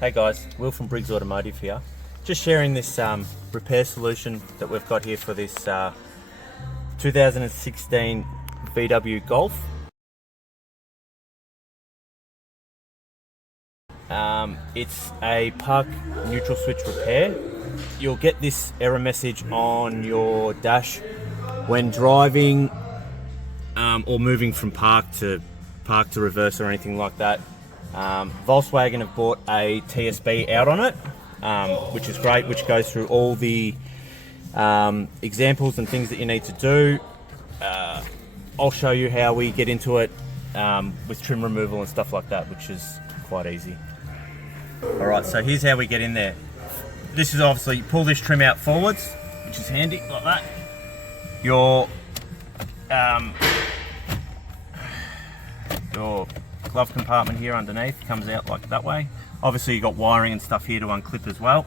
Hey guys, Will from Briggs Automotive here. Just sharing this repair solution that we've got here for this 2016 VW Golf. It's a park neutral switch repair. You'll get this error message on your dash when driving or moving from park to reverse or anything like that. Volkswagen have bought a TSB out on it, which is great, which goes through all the examples and things that you need to do. I'll show you how we get into it with trim removal and stuff like that, which is quite easy. Alright, so here's how we get in there. This is obviously, you pull this trim out forwards, which is handy, like that. Your glove compartment here underneath comes out like that way. Obviously you've got wiring and stuff here to unclip as well.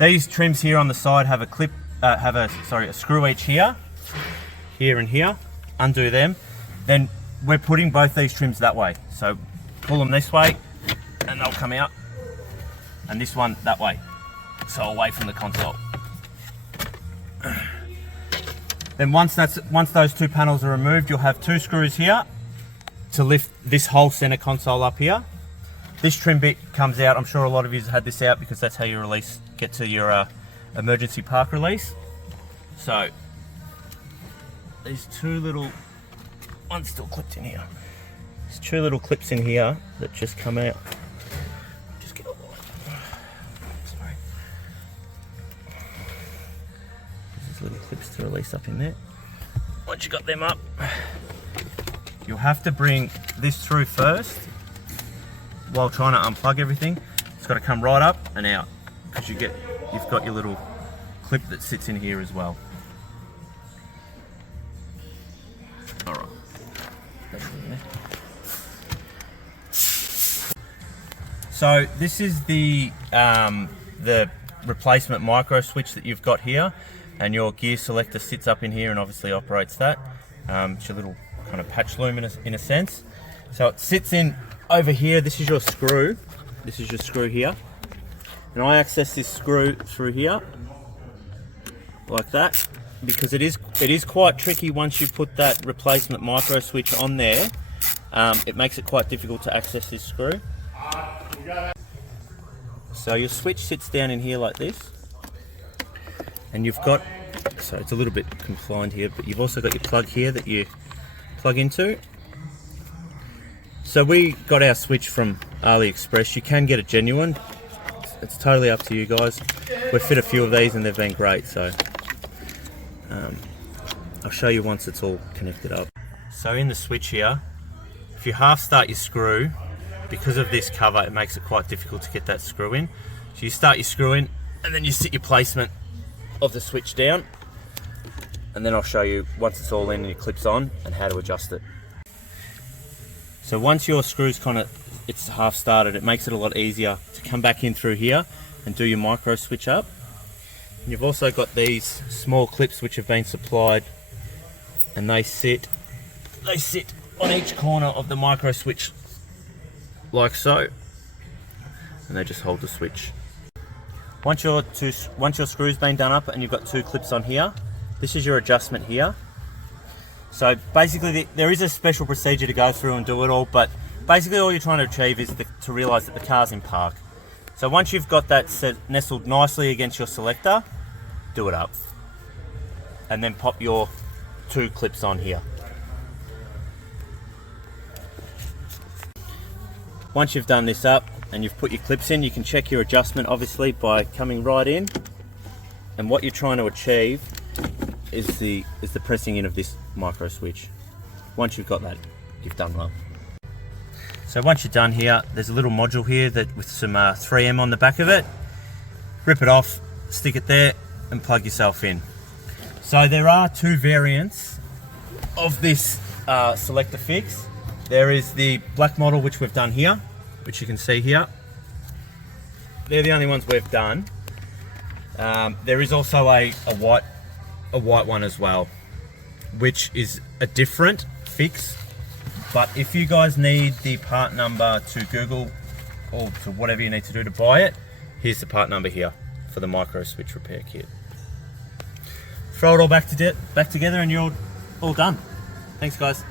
These trims here on the side have a screw each here and here. Undo them. Then we're putting both these trims that way. So pull them this way and they'll come out, and this one that way, so away from the console. Then once those two panels are removed, you'll have two screws here to lift this whole center console up here. This trim bit comes out. I'm sure a lot of you have had this out because that's how you get to your emergency park release. So these two little one's still clipped in here. There's two little clips in here that just come out. Just get all the way. Sorry. There's little clips to release up in there. Once you got them up, you'll have to bring this through first while trying to unplug everything. It's got to come right up and out because you've got your little clip that sits in here as well. Alright. So this is the replacement micro switch that you've got here, and your gear selector sits up in here and obviously operates that. It's your little kind of patch loom in a sense. So it sits in over here. This is your screw. This is your screw here, and I access this screw through here like that because it is quite tricky once you put that replacement micro switch on there. It makes it quite difficult to access this screw. So your switch sits down in here like this, and you've got, so it's a little bit confined here, but you've also got your plug here that you plug into. So we got our switch from AliExpress. You can get a genuine. It's totally up to you guys. We've fit a few of these and they've been great, so I'll show you once it's all connected up. So in the switch here, if you half start your screw, because of this cover, it makes it quite difficult to get that screw in. So you start your screw in, and then you sit your placement of the switch down, and then I'll show you once it's all in and it clips on and how to adjust it. So once your screw's it's half started, it makes it a lot easier to come back in through here and do your micro switch up. And you've also got these small clips which have been supplied, and they sit on each corner of the micro switch like so, and they just hold the switch. Once your screw's been done up and you've got two clips on here, this is your adjustment here. So basically there is a special procedure to go through and do it all, but basically all you're trying to achieve is to realise that the car's in park. So once you've got that nestled nicely against your selector, do it up, and then pop your two clips on here. Once you've done this up and you've put your clips in, you can check your adjustment obviously by coming right in, and what you're trying to achieve is the pressing in of this micro switch. Once you've got that, you've done well. So once you're done here, there's a little module here with some 3M on the back of it. Rip it off, stick it there and plug yourself in. So there are two variants of this selector fix. There is the black model, which we've done here, which you can see here. They're the only ones we've done. There is also a white one as well, which is a different fix. But if you guys need the part number to Google or to whatever you need to do to buy it, here's the part number here for the micro switch repair kit. Throw it all back together and you're all done. Thanks guys.